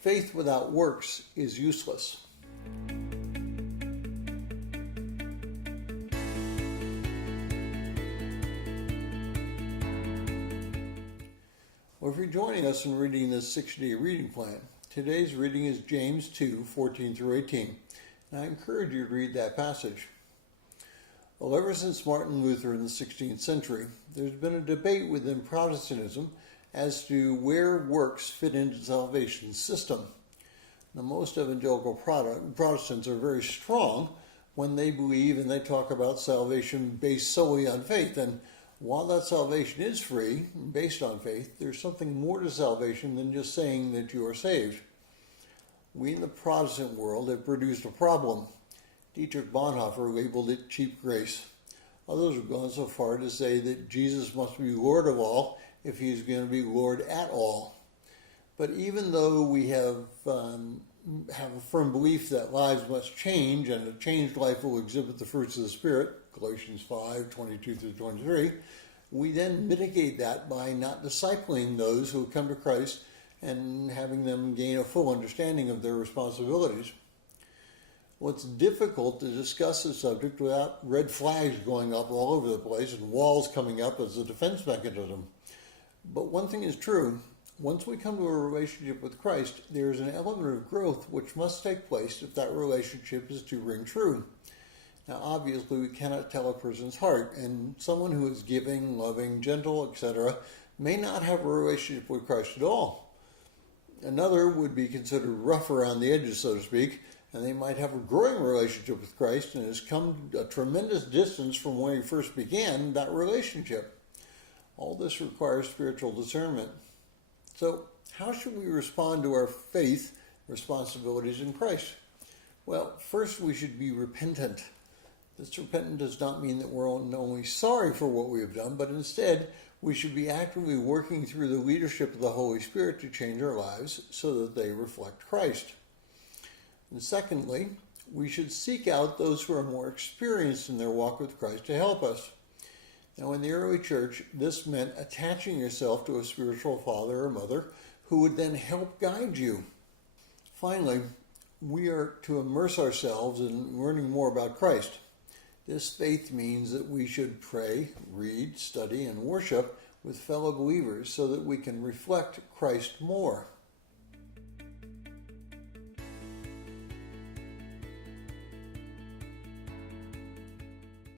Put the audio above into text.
Faith without works is useless. Well, if you're joining us in reading this 6-day reading plan, today's reading is James 2, 14 through 18. And I encourage you to read that passage. Well, ever since Martin Luther in the 16th century, there's been a debate within Protestantism as to where works fit into the salvation system. Now, most evangelical Protestants are very strong when they believe and they talk about salvation based solely on faith. And while that salvation is free, based on faith, there's something more to salvation than just saying that you are saved. We in the Protestant world have produced a problem. Dietrich Bonhoeffer labeled it cheap grace. Others have gone so far to say that Jesus must be Lord of all if he's going to be Lord at all. But even though we have a firm belief that lives must change and a changed life will exhibit the fruits of the Spirit, Galatians 5, 22 through 23, we then mitigate that by not discipling those who come to Christ and having them gain a full understanding of their responsibilities. Well, it's difficult to discuss the subject without red flags going up all over the place and walls coming up as a defense mechanism. But one thing is true. Once we come to a relationship with Christ, there is an element of growth which must take place if that relationship is to ring true. Now, obviously, we cannot tell a person's heart, and someone who is giving, loving, gentle, etc., may not have a relationship with Christ at all. Another would be considered rough around the edges, so to speak, and they might have a growing relationship with Christ and has come a tremendous distance from when he first began that relationship. All this requires spiritual discernment. So, how should we respond to our faith responsibilities in Christ? Well, first we should be repentant. This repentance does not mean that we're only sorry for what we have done, but instead we should be actively working through the leadership of the Holy Spirit to change our lives so that they reflect Christ. And secondly, we should seek out those who are more experienced in their walk with Christ to help us. Now, in the early church, this meant attaching yourself to a spiritual father or mother who would then help guide you. Finally, we are to immerse ourselves in learning more about Christ. This faith means that we should pray, read, study, and worship with fellow believers so that we can reflect Christ more.